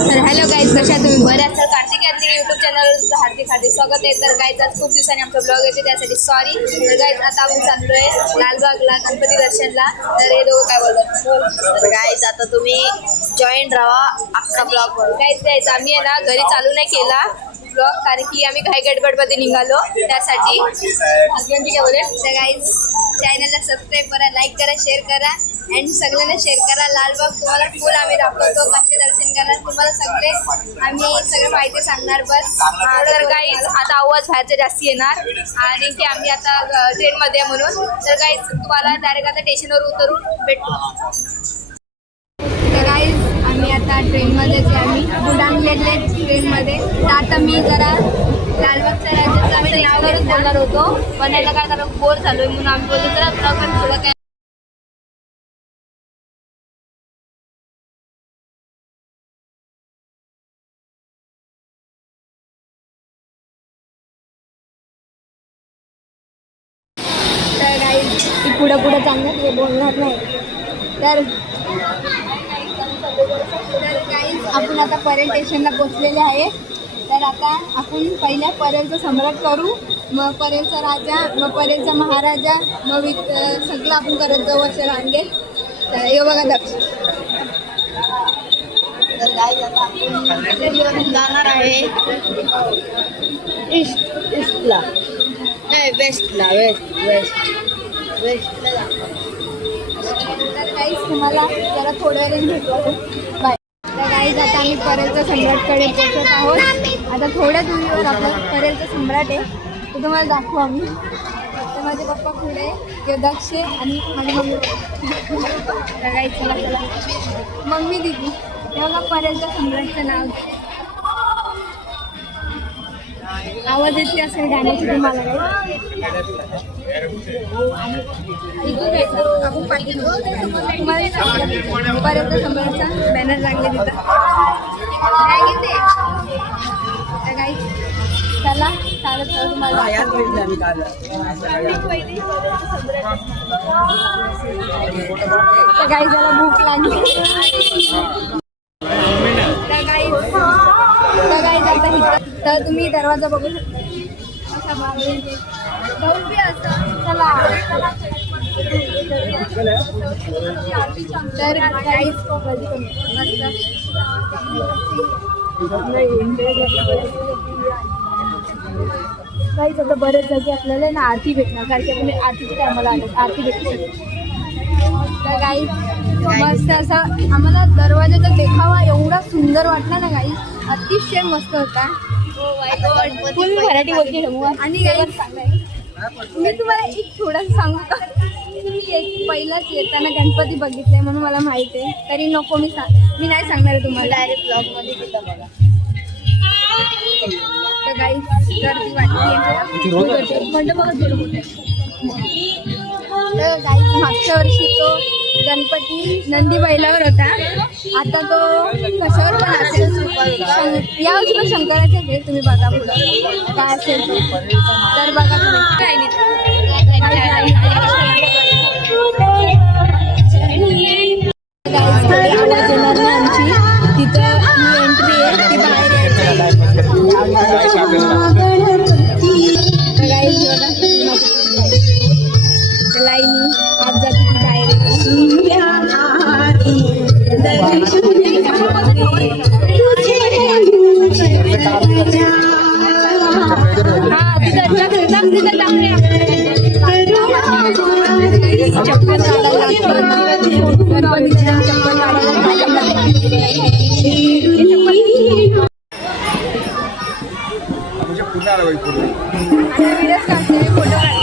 तर hello guys, कशा तुम्ही? बरे असाल? कार्तिक यूट्यूब चॅनलवर तुझं हार्दिक हार्दिक स्वागत आहे. तर गाईज आज खूप दिवसांनी आमचा ब्लॉग येते, त्यासाठी सॉरी. तर गाईज आता आपण चाललोय लालबागला गणपती दर्शनला. तर हे दोघं काय बोलतात? तर गाईज आता तुम्ही जॉईन राहा अख्खा ब्लॉग वर. गाईज आम्ही आहे ना घरी चालू नाही केला ब्लॉग, कारण की आम्ही काही गडबडमध्ये निघालो त्यासाठी. तर गाईज चॅनलला सबस्क्राईब करा, लाईक करा, शेअर करा अँड सगळ्यांना शेअर करा. लालबाग तुम्हाला फुल आम्ही दाखवतो, कसे दर्शन करा तुम्हाला सगळे आम्ही सगळे माहिती सांगणार. बस तर गाईज आता आवाज बाहेरचा जास्ती येणार आणि की आम्ही आता ट्रेनमध्ये म्हणून. तर गाईज तुम्हाला डायरेक्ट आता स्टेशनवर उतरून भेटतो. तर गाईज आम्ही आता ट्रेनमध्येच आहे, आम्ही बुडांगलेले ट्रेनमध्ये. तर आता मी जरा लालबागच्या राज्याचं आम्ही नावावरच बोलणार होतो, पण याला काय जरा बोर झालो म्हणून आम्ही बोलतो जरा ब्लॉगमध्ये थोडं काय. तर गाईज ती पुढं चांगलं ते बोलणार नाही. तर गाईज आपण आता परेल स्टेशनला पोचलेले आहे. तर आता आपण पहिल्या परेलचं सम्राट करू, मग परेलचा राजा, मग परेलचा महाराजा, मग सगळं आपण करत जाऊ असे रांगे. तर हे बघा दक्ष. तर गाईज आता आपण जाणार आहे ईस्टला, नाही वेस्टला, वेस्टला जाणार. तर गाईज तुम्हाला जरा थोड्या वेळाने भेटू. बाय. तर गाईज आता आम्ही परेलच्या सम्राटकडे पोचत आहोत. आता थोड्या दूरीवर आपला परेलचा सम्राट आहे, तो तुम्हाला दाखवू आम्ही. तर माझे पप्पा पुढे, ते दक्ष आणि माझी मम्मी. तर गाईज चला मम्मी दिदी तेव्हा परेलच्या सम्राटचं नाव. आवाज येते असेल गाण्याची तुम्हाला. आपण पाहिजे तुम्हाला सम्राटचा बॅनर लागले तिथं. काय चला चालत तुम्हाला. तर गाई जरा भूक लागली. तर तुम्ही दरवाजा बघू शकता असा भव्य असं. चला तर काहीच काहीच आता बरेच जागी आपल्याला ना आरती भेटणार, कारण की आपण आरतीच्या टायमाला आलो, आरती भेटू शकते. तर काही मस्त असं आम्हाला दरवाजाचा देखावा एवढा सुंदर वाटला ना गाई, अतिशय मस्त होता. फुल मराठी बोलते आणि मी तुम्हाला एक थोडंसं सांगू का, मी पहिलाच येताना गणपती बघितले म्हणून मला माहिती आहे, तरी नको मी नाही सांगणार आहे तुम्हाला. डायरेक्ट ब्लॉगमध्ये सुद्धा बघा. तर काही गर्दी वाटली म्हणजे बघा थोडं मोठे. तर काही मागच्या वर्षी तो गणपती नंदी बैलावर होता, आता तो कशावर पण असेल. या वर्षी पण शंकराचेच आहे, तुम्ही बघा पुढं काय असेल तर बघा तुम्ही. आवाज येणार नाही आमची, तिथं ही एंट्री आहे, ती बाहेर यायची. लाईनी आज जाते ती बाहेर. चप्पल काढायला व्हिडिओज काढते, फोटो काढते.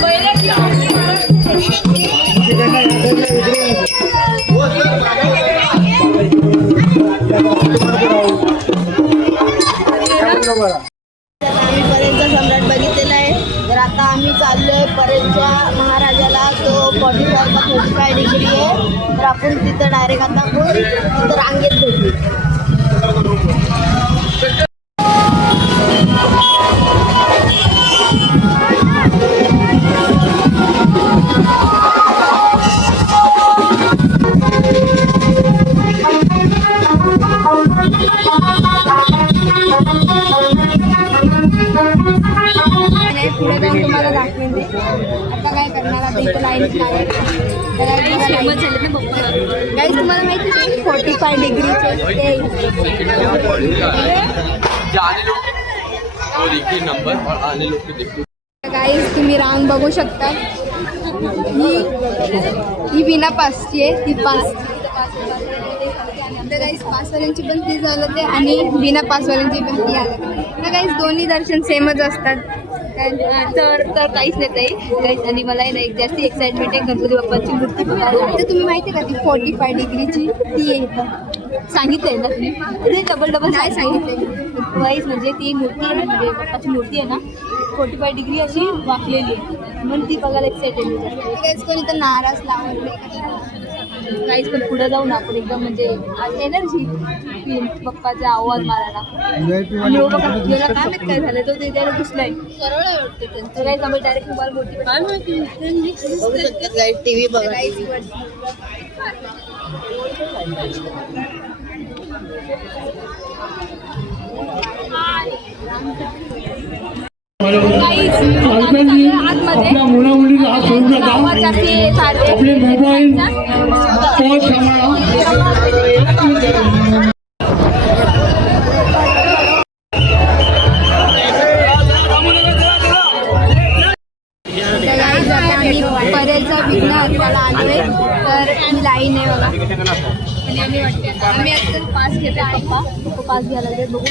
पहिल्या आता आम्ही चाललोय परेलच्या महाराजाला. तो 45 का 45 डिग्री आहे. तर आपण तिथं डायरेक्ट आता तिथं रांगेत भेटू. पुढे जाऊन तुम्हाला दाखवेन ते. आता काय करणार आता इथे लाईन गाईज तुम्हाला माहिती आहे 45 डिग्रीचे गाईज तुम्ही रांग बघू शकता. ही बिना पासची आहे, ती पास. तर गाईज पासवाल्यांची पण ती झालं ते आणि बिना पासवाल्यांची पण ती आलं. तर गाईज दोन्ही दर्शन सेमच असतात. तर काहीच नाही ताई काहीच. आणि मला आहे ना एक जास्त एक्साइटमेंट आहे गणपती बाप्पाची मूर्ती बघायला. तर तुम्ही माहिती आहे का ती 45 डिग्रीची ती येतं. सांगितलंय ना तुम्ही ते डबल नाही सांगितलं वाईज म्हणजे ती मूर्ती आहे म्हणजे बाप्पाची मूर्ती आहे ना 45 डिग्री अशी वाकलेली आहे म्हणून ती बघायला एक्साइटेड होती. तेच कोणी तर नाराज लावत नाही. काहीच पण पुढे जाऊन आपण एकदम म्हणजे एनर्जी बाप्पाचा आवाज मारायला. आणि हो बघा गेला काय माहित काय झालं तो त्याला घुसलाय सरळ आहे वाटतं त्यांचं काही आम्ही डायरेक्ट मोबाईल मोठी बघू शकतात गाईड टीव्ही बघा. आपल्या मुलामुलीला हात सोडू नका. आपले मोबाईल पॉज सांभाळा. परेलचा विघ्न हरवायला आलोय. तर ही लाईन आहे बघा आणि आम्ही आता पास घेतो पप्पा तो पास घ्यायला लागले. बघू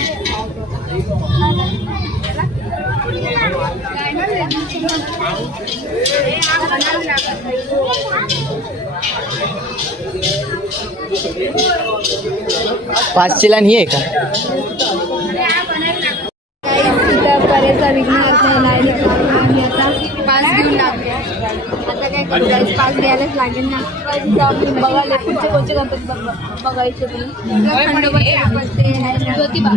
पाचची लाईन ही आहे का? परेलचा विघ्न हरवायला आम्ही आता पास घेऊन लागले. आता काय करू गाईस पास घ्यायलाच लागेल ना. बघायला पुढचे कोणते गणपती बघायचे तुम्ही ज्योतिबा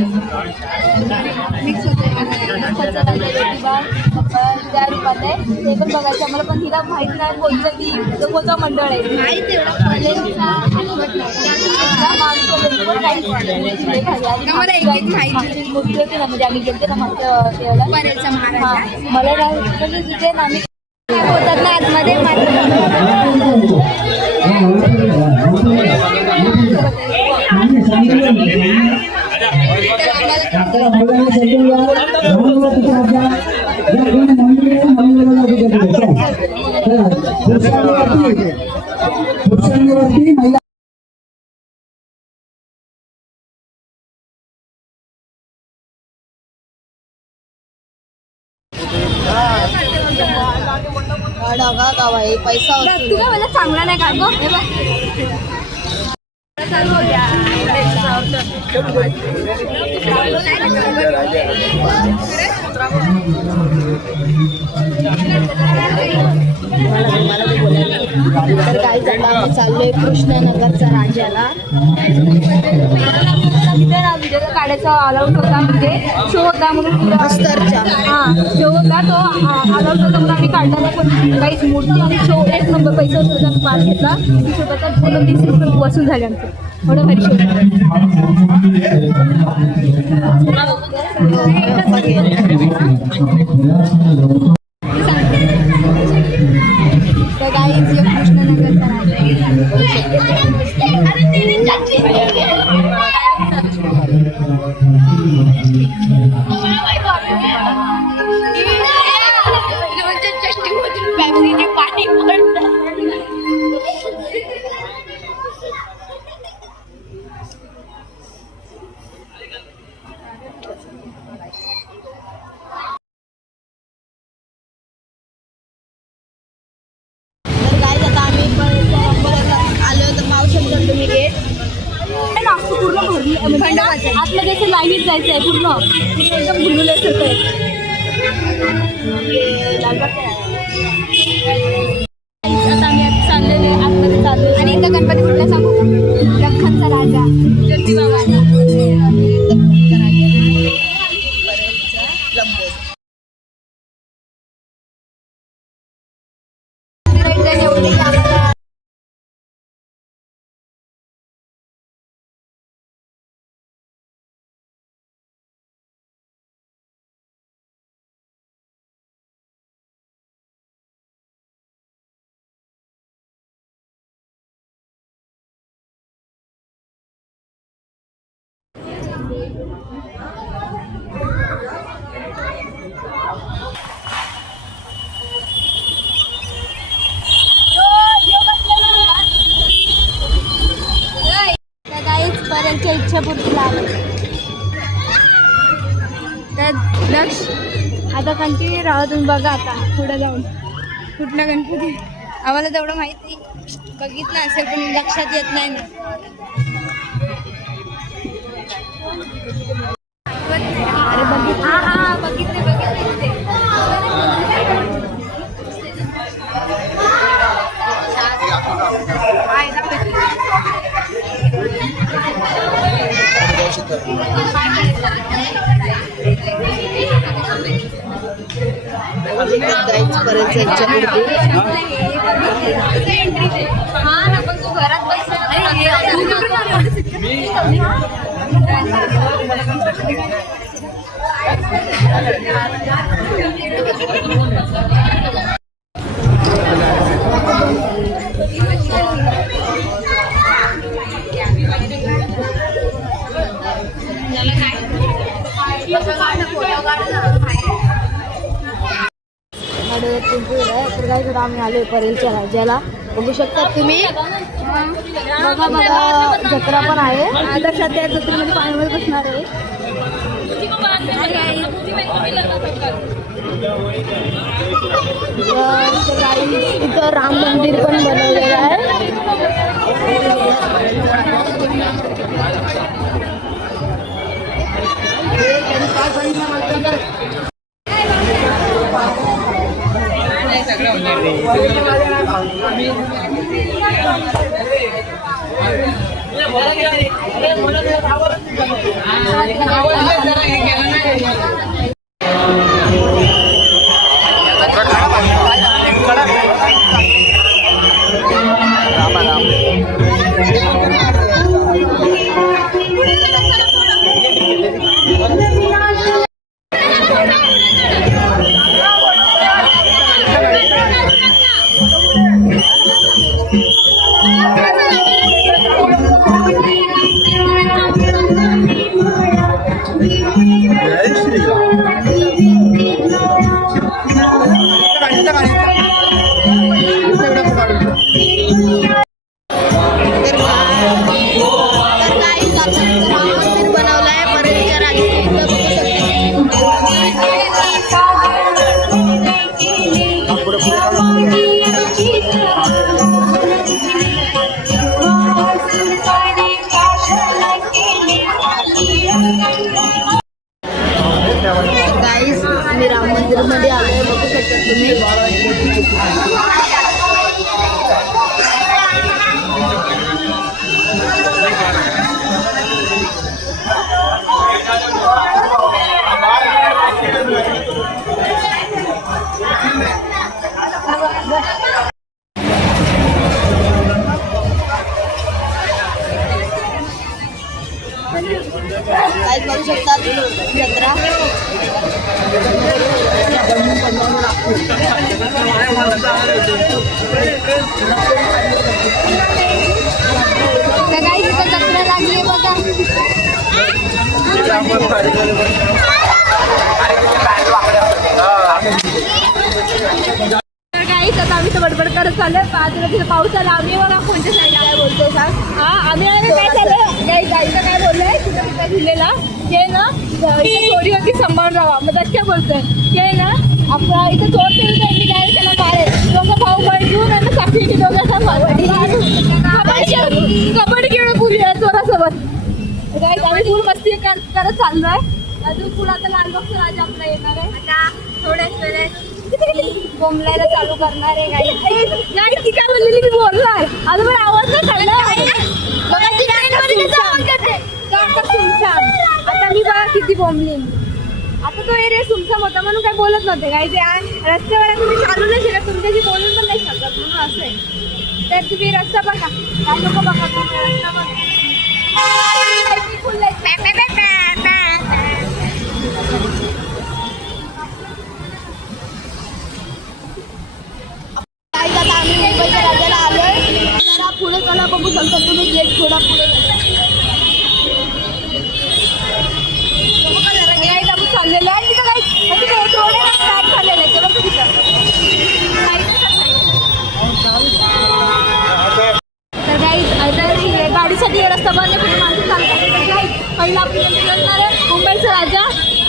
मिक्स होते. ज्योतिबा त्या रूपात आहे ते पण बघायचं आम्हाला. पण तिला माहिती नाही कोणतं ती कोणतं मंडळ आहे मूर्ती होती ना म्हणजे आम्ही गेलते ना मागच्या वेळेला परेलचा महाराज मला म्हणजे तिथे ना आम्ही होतात ना आतमध्ये पैसा तुला मला चांगला नाही का गं? हे बघ. तर काय आता आम्ही चाललोय कृष्णनगरच्या राजाला. तिथे ना व्हिडिओ काढायचा अलाउड होता म्हणजे शो होता म्हणून अस्तरच्या शो होता तो अलाउड होता म्हणून आम्ही काढला नाही. पण काहीच मूर्ती आणि शो एक नंबर पैसा होता आम्ही पास घेतला. शोचा पूर्ण 30 रुपये वसूल झाले आमचे. एवढं भारी शो तर गाईज कृष्णनगरचा पूर्ण भरली म्हणजे आतमध्ये असं लाईनीत जायचं आहे पूर्ण एकदम भरलेलं आहे. आता आम्ही आता चाललेले आतमध्ये चाललो आणि इथं गणपती कुठला सांगू का? लखनचा राजा ज्योतिबा पर्यंतच्या इच्छापूर्तीला आलो. तर दक्ष आता कंटिन्यू राहा तुम्ही बघा आता पुढे जाऊन कुठला गणपती आम्हाला तेवढं माहिती बघितलं असेल पण लक्षात येत नाही ना. अरे बघितलं हा बघितले पर्यंत इच्छापूर्ती हा ना पण तू घरात तर आम्ही आलोय परेलच्या राज्याला. बघू शकता तुम्ही. बघा बघा जत्रा पण आहे. आता सध्या जत्रेमध्ये पाण्यामध्ये बसणार आहे. तर इथं राम मंदिर पण बनवलेलं आहे. गाईस मी राम मंदिर मध्ये आलोय. बघू शकता तुम्ही. काय बघू शकता जत्रा. काही तिथं जत्रा लागली बघा. तर काही आता आम्ही तर बडबड करत चाललोय. बाजूला तिथे पाऊस आला. आम्ही बघा कोणत्या साईडला काय बोलतोय सांग. हा आम्ही काय झालं काही जायचं काय बोललंय तिथं तिथं दिलेला ते ना इथे चोरी होती सांभाळून राहा. मग त्यात काय बोलतोय ते ना आपला इथं चोर तरी त्यांनी काय त्याला मारेल. दोघं भाऊ बहीण घेऊन आणि साखळी दोघांना कबड्डी खेळून बोलूया चोरासोबत. काही आम्ही फुल मस्ती करत चाललोय. अजून फुल आता लालबागचा राजा आपला येणार आहे. आता थोड्या बोंबलायला चालू करणार आहे गाडी. नाही ती काय बोललेली मी बोलणार आता पण आवाज नाही काढला. आता मी बघा किती बोंबलीन. आता तो एरिया सुमसाम होता म्हणून काय बोलत नव्हते काही ते रस्त्यावर तुम्ही चालू नाही शकत तुमच्याशी बोलून पण नाही शकत म्हणून असं आहे. तर तुम्ही रस्ता बघा काय लोक बघा तुम्ही रस्ता बघा. आता आम्ही मुंबईच्या राज्याला आलोय. जरा पुढे चला बघू शकता तुम्ही गेट थोडा पुढे चाललेलं आहे तिथं काही रोड स्टार्ट झालेलं आहे ते बघा तिथं. तर काही आता गाडीसाठी रस्ता बंद आहे माणसं चालतात. पहिला आपण येणार आहे मुंबईचा राजा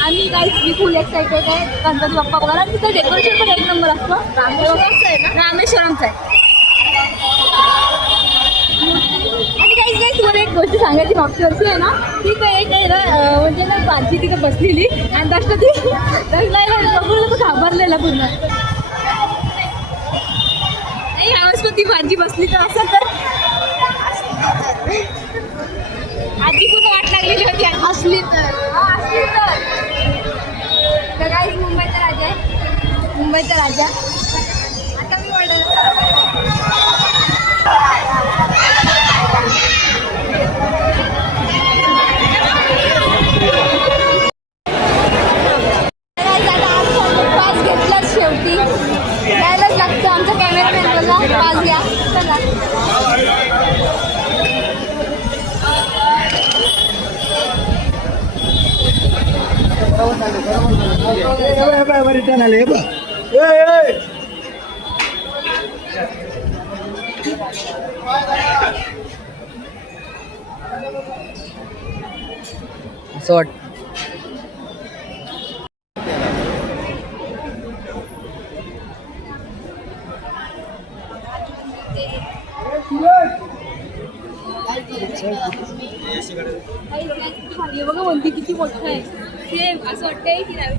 आणि काही मी फुल एक्साइटेड आहे गणपती बाप्पा बघायला. तिथं डेकोरेशन पण एक नंबर असतो. रामेश्वरमचं आहे. आणि काही तुम्हाला एक गोष्ट सांगायची मागच्या वर्षी आहे ना तिथं एक आहे ना म्हणजे ना भाजी तिथं बसलेली आणि दष्ट ती बघून तो घाबरलेला पूर्ण. नाही यावेळेस पण ती भाजी बसली तर असं तर आजी कुठं वाट लागलेली होती असली तर. असली तर काही मुंबईचा राजा आहे. मुंबईचा राजा आता मी ऑर्डर पास घेतलाच शेवटी द्यायलाच लागतं. आमचा कॅमेरामॅन बोलला पास घ्या चला. असं वाट बघा म्हणते किती मोठं आहे सेम असं वाटतंय की नाही.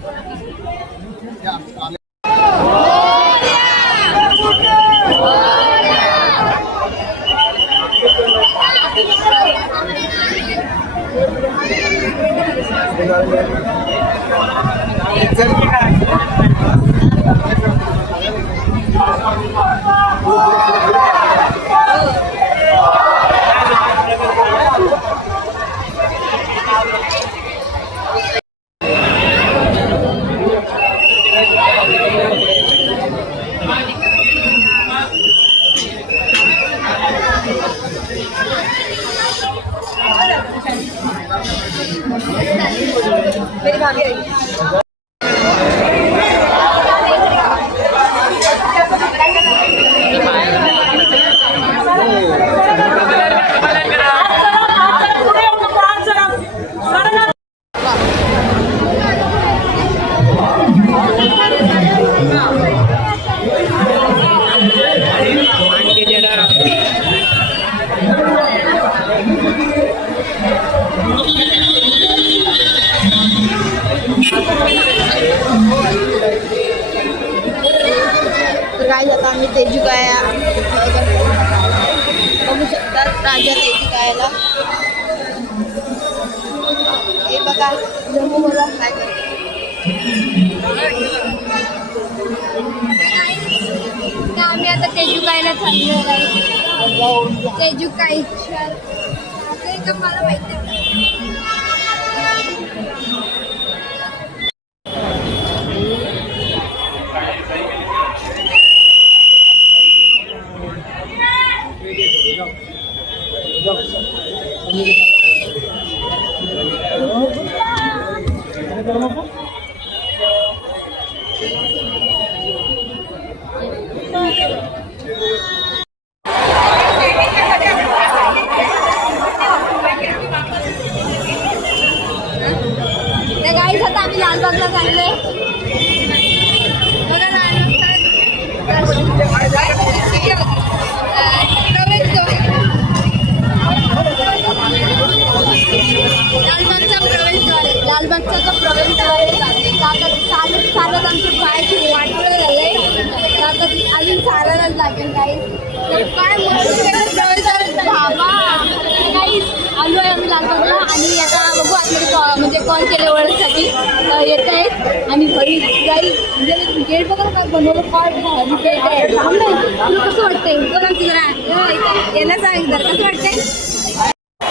मेरी भाभी आई. गाईज आता आम्ही तेजुकाया बघू शकतात. राजा तेजुकायाला हे बघा जम्मू मला काय करते. आम्ही आता तेजुकायला चाललो आहे. तेजुकाईच्या एकदम मला माहिती आहे. गाईस आता आम्ही लालबागला चाललोय. बघा लालबागचा प्रवेशद्वार आहे. लालबागचा जो प्रवेशद्वार आहे चालत आमचे पाय लागेल गाईस. काय मस्त बाबा गाईस आलो आहे आम्ही लालबागला आणि आता बघू आतमध्ये म्हणजे कॉल केलं ओळखसाठी येत आहेत आणि घरी गाई म्हणजे गेट बघा काय बनवलं कॉल गेट आहे तुला कसं वाटतंय बघा जरा याला सांग जर कसं वाटतंय.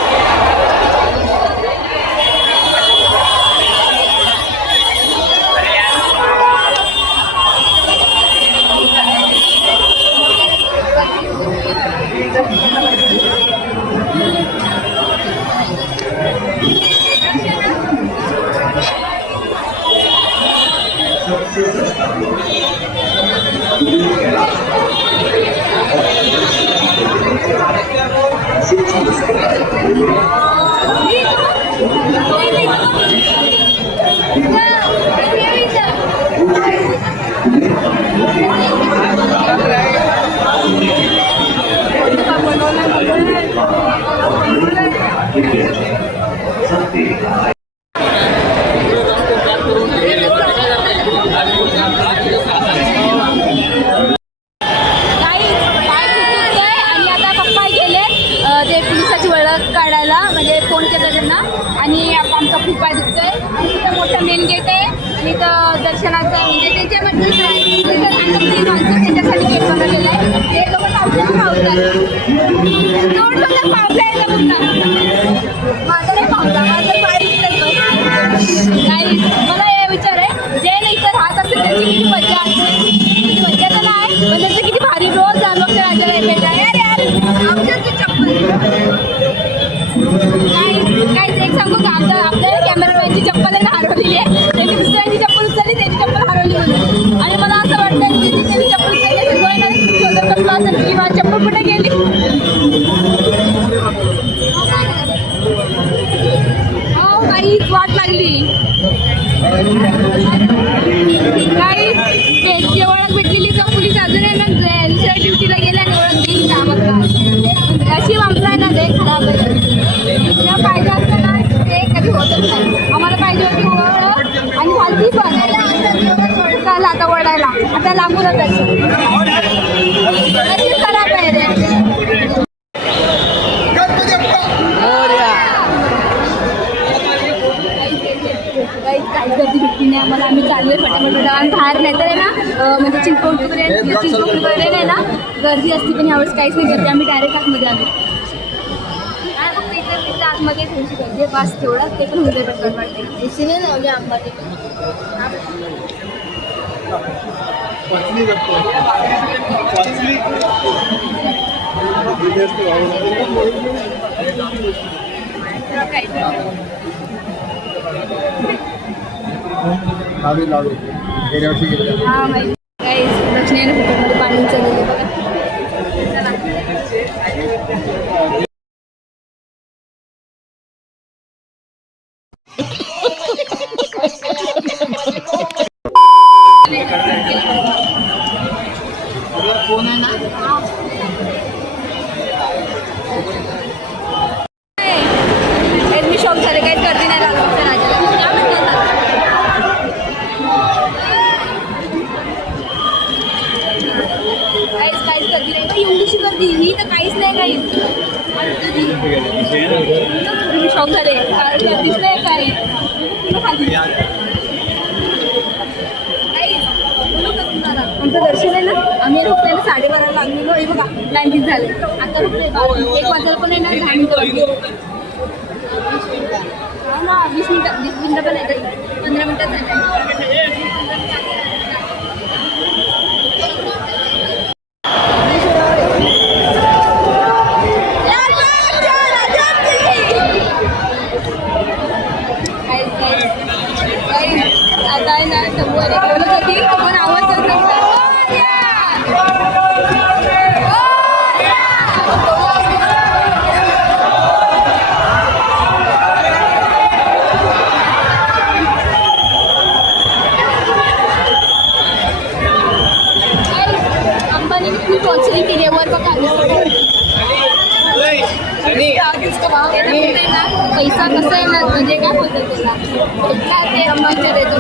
काढायला म्हणजे फोन केला त्यांना आणि आमचा खूप पाय दुखतोय आणि तिथं मोठा मेन गेट आहे आणि इथं दर्शनाचं म्हणजे त्यांच्यामध्ये माणसं त्यांच्यासाठी गेट बनवलेला आहे ते लोक माझा नाही पावला माझं पाय नाही मला हे विचार आहे जे नाही इथं राहत असेल त्यांची किती मजा असते किती मजा तर नाही पण त्यांचं किती भारी रोज जाणवतं राजाला आमच्या चप्पल काय एक सांगू का आपल्या कॅमेरामॅनची चप्पल आहे ना हरवलेली आहे त्यांनी दुसऱ्यांची चप्पल उचलली त्यांची चप्पल हरवली म्हणून आणि मला असं वाटतं की त्यांनी चप्पल उचलली शोधत बसला असेल की माझी चप्पल कुठे गेली. हो काहीच वाट लागली काही भेटली ओळख भेटलेली का पोलीस अजून आहे ना दुसऱ्या ड्युटीला गेल्या आणि ओळख देईल कामाला अशी आमचा आहे ना ते खराब आहे पाहिजे असतं ना ते कधी होतच नाही आम्हाला पाहिजे होती ओळख आणि हल्दी पण चालला आता ओढायला आता लांबूनच खराब आहे रे. काही गर्दी भेटली नाही आम्हाला आम्ही चाललोय फटाफट आणि बाहेर नाही तर आहे ना म्हणजे चिंचपोट वगैरे नाही ना गर्दी असते पण यावेळेस काहीच नाही गर्दी आम्ही डायरेक्ट आतमध्ये आलो फक्त इथे आतमध्ये थोडीशी गर्दी आहे बस तेवढं ते पण होते पटकन वाटते एसी नाही लावली आतमध्ये लाडू गेल्या वर्षी गेले हा माहिती काही दक्षिणेने पाणी चाललेलं बघा. मी शॉक झाले काहीच गर्दी नाही लागली काहीच गर्दी नाही एवढीशी गर्दी ही तर काहीच नाही काही मी शॉक झाले गर्दीच नाही काही आमचं दर्शन आहे ना आम्ही रोखल्याला 12:30 लागलेलो हे बघा 9 झाले आता रोखले 1 वाजता पण आहे ना 10 मिनिटं हा ना 20 मिनिटं पण आहे 15 मिनिटात झाले. आता आहे ना समोर बोलत होती पण आवाज अंबानीने खूप स्पॉन्सरिंग केली आहे वर बघा पैसा कसा आहे ना म्हणजे काय बोलतात त्याला ते अंबानीच्या देतो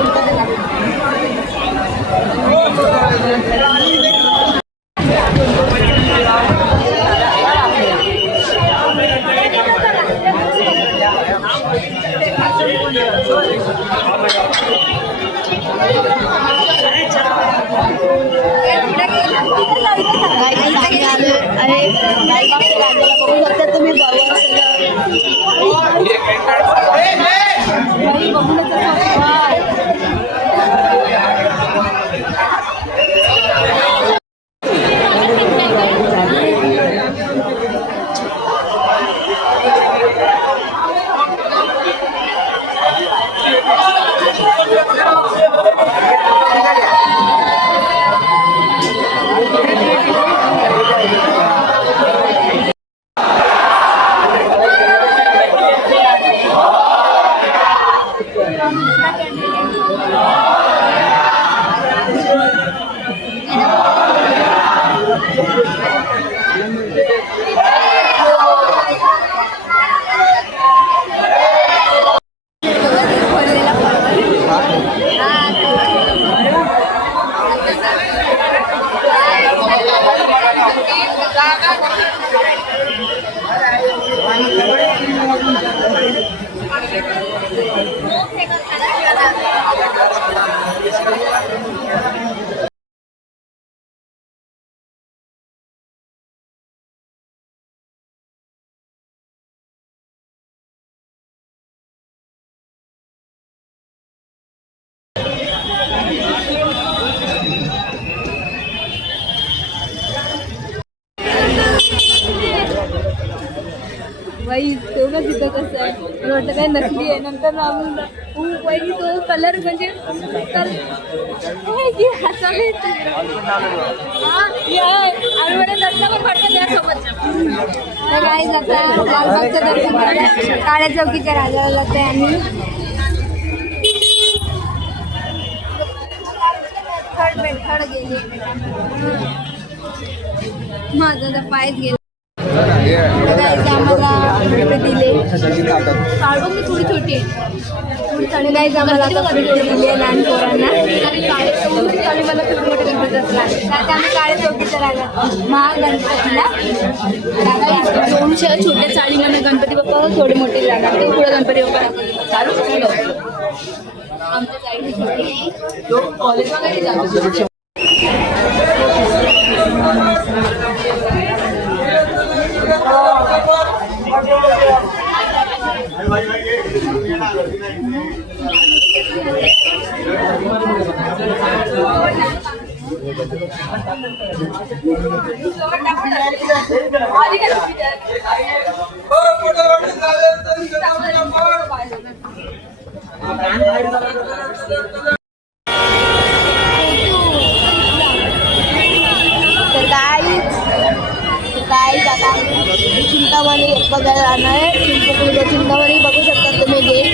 आम्ही आलो आहे लालबागच्या राजाला बघू शकता तुम्ही बरोबर बाई तो का तिथं कसं आहे मला वाटतं काय नकली आहे नंतर आम्ही बाई तो कलर म्हणजे हसावे आम्ही मध्ये दर्शन पण वाटतं त्यासोबत तर काय आता लालबागचं दर्शन करायला काळ्या चौकीच्या राजाला लागतंय आम्ही थर्ड गेली माझा तर पायच गेला आम्हाला दिले काढून मी थोडी छोटी आहे थोडी गाईज आम्हाला आता दिले लहान पोरांना आणि मला छोटे मोठे गणपती असतात त्यात आम्ही काळ्या चौकीच्या राहिला महागणपतीला दोनशे छोट्या चाळीमध्ये गणपती बाप्पा थोडे मोठे लागतात ते पुढे गणपती बाप्पा आमच्या साईडने छोटी कॉलेजमध्ये जातो चिंतामणी बघायला जाणार आहे चिंतामणी बघू शकता तुम्ही गेट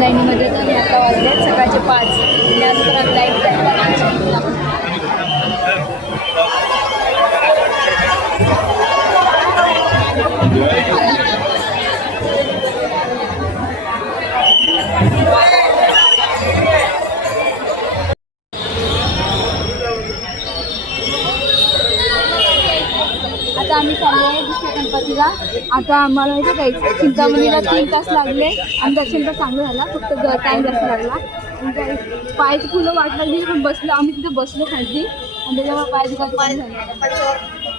लाईनीमध्ये आता वाजले सकाळचे 5 त्यानंतर लाईट आता आम्ही चाललो आहे दुसऱ्या गणपतीला आता आम्हाला माहिती काय चिंतामणीला 3 तास लागले आणि दर्शन तर चांगलं झाला फक्त टाईम जास्त लागला आणि पायची फुलं वाट लागली पण बसलो आम्ही तिथे बसलो खाली आणि त्याच्यामुळे पाय दुखायचं पाय झालं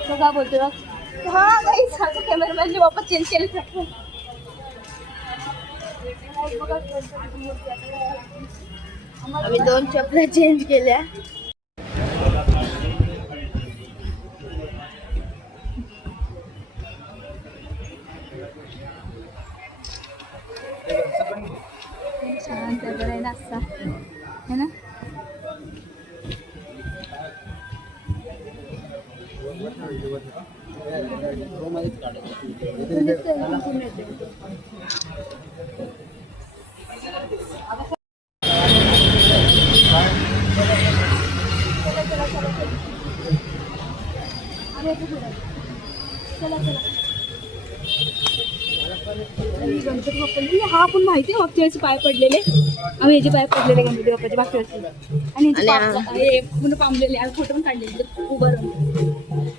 तो काय बोलतो हा काही सारखं कॅमेरामॅनने वापस चेंज केलं आम्ही 2 चपल्या चेंज केल्या शांत बरं आहे ना असा है ना चला चला आणि गणपती बाप्पाचे हा पण माहिती आहे मागच्या वेळेस पाय पडलेले आम्ही याचे पाय पडलेले गणपती बाप्पाचे मागच्या वेळेस आणि हे पूर्ण पांबलेले आणि फोटो पण काढलेले उभं राहून.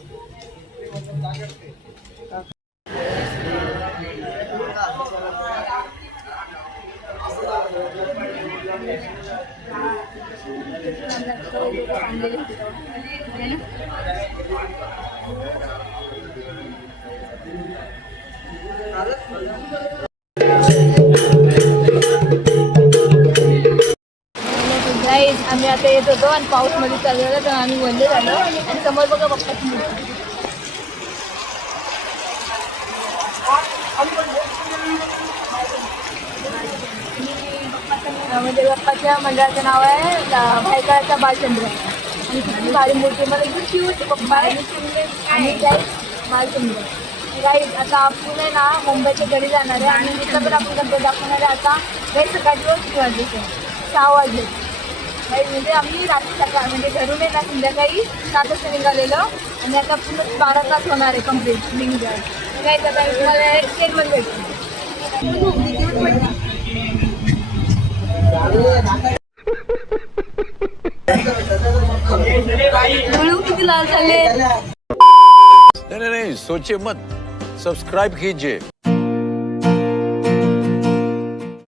गाईज आम्ही आता येत होतो आणि पाऊस मध्ये चाललेला तर आम्ही वल्ले झालो आणि समोर बघा बाप्पाची मूर्ती. म्हणजे बाप्पाच्या मंडळाचं नाव आहे भायखळ्याचा बालचंद्र आणि किती भारी मूर्ती मध्ये किती होती बाप्पा आहे आणि गाईज बालचंद्र. गाईज आता आपण आहे ना मुंबईच्या घरी जाणार आहे आणि तिथं पण आपण गणपती दाखवणार आहे. आता गाईज सकाळची 6 वाजले 6 वाजले गाईज म्हणजे आम्ही रात्री सकाळ म्हणजे घरून आहे ना संध्याकाळी 7 वाजता निघालेलो आणि आता पूर्ण 12 तास होणार आहे कम्प्लीट निघाल. गाईज आता तुम्हाला ट्रेनमध्ये भेटू. किती लाल झाले. नहीं सोचिए मत, सब्सक्राइब कीजिए.